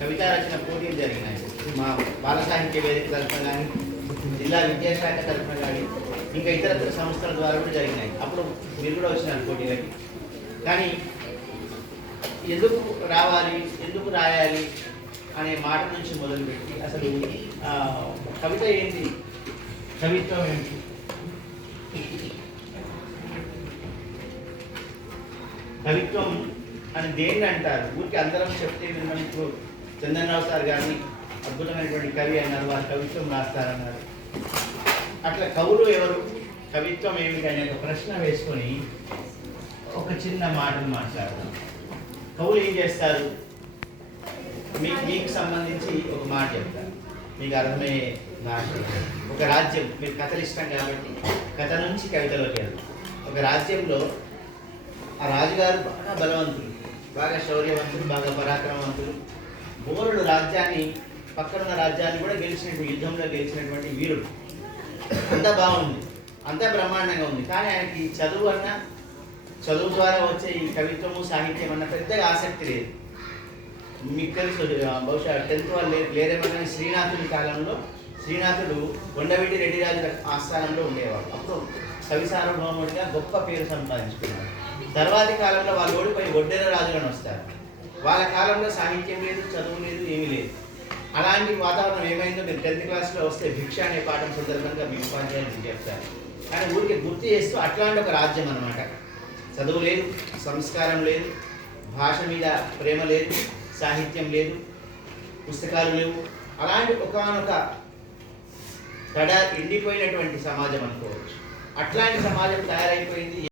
కవితా రచన పోటీలు జరిగినాయి. మా బాల సాహిత్య వేదిక తరఫున కానీ జిల్లా విద్యాశాఖ తరఫున కానీ ఇంకా ఇతరత్ర సంస్థల ద్వారా కూడా జరిగినాయి. అప్పుడు మీరు కూడా వచ్చినారు పోటీలకి. కానీ ఎందుకు రావాలి ఎందుకు రాయాలి అనే మాట నుంచి మొదలుపెట్టి అసలు కవిత ఏంటి? కవిత్వం ఏంటి? కవిత్వం అని దేన్ని అంటారు? ఊరికి అందరం చెప్తే మిమ్మల్ని ఇప్పుడు చందనరావు సార్ గారిని అద్భుతమైనటువంటి కవి అన్నారు వారు కవిత్వం రాస్తారన్నారు. అట్లా కవులు ఎవరు? కవిత్వం ఏమిటి అనే ఒక ప్రశ్న వేసుకొని ఒక చిన్న మాటను మాట్లాడదాం. కవులు ఏం చేస్తారు? మీకు మీకు సంబంధించి ఒక మాట చెప్తారు మీకు అర్థమయ్యే భాష ఒక రాజ్యం మీరు కథలు ఇష్టం కాబట్టి కథ నుంచి కవితలోకి వెళ్తాం ఒక రాజ్యంలో ఆ రాజుగారు బాగా బలవంతులు బాగా శౌర్యవంతులు బాగా పరాక్రమవంతులు బోరుడు రాజ్యాన్ని పక్కనున్న రాజ్యాన్ని కూడా గెలిచినటువంటి యుద్ధంలో గెలిచినటువంటి వీరుడు. అంతా బాగుంది. అంతా బ్రహ్మాండంగా ఉంది. కానీ ఆయనకి చదువు అన్న చదువు ద్వారా వచ్చే ఈ కవిత్వము సాహిత్యం అన్న పెద్దగా ఆసక్తి లేదు. మీకు తెలుసు బహుశా టెన్త్ వాళ్ళు లేరేమన్నా శ్రీనాథుడి కాలంలో శ్రీనాథుడు కొండవీటి రెడ్డిరాజు ఆస్థానంలో ఉండేవాడు. అప్పుడు కవి సార్వభౌముడిగా గొప్ప పేరు సంపాదించుకున్నాడు. తర్వాతి కాలంలో వాళ్ళు ఓడిపోయి ఒడ్డెర రాజులను వస్తారు. వాళ్ళ కాలంలో సాహిత్యం లేదు చదువు లేదు ఏమీ లేదు. అలాంటి వాతావరణం ఏమైందో మీరు టెన్త్ క్లాస్లో వస్తే భిక్ష అనే పాఠం సందర్భంగా మీ ఉపాధ్యాయులు చెప్తారు. కానీ ఊరికి గుర్తు చేస్తూ అట్లాంటి ఒక రాజ్యం అన్నమాట. చదువు లేదు సంస్కారం లేదు భాష మీద ప్రేమ లేదు సాహిత్యం లేదు పుస్తకాలు లేవు. అలాంటి ఒకనొక తడ ఎండిపోయినటువంటి సమాజం అనుకోవచ్చు. అట్లాంటి సమాజం తయారైపోయింది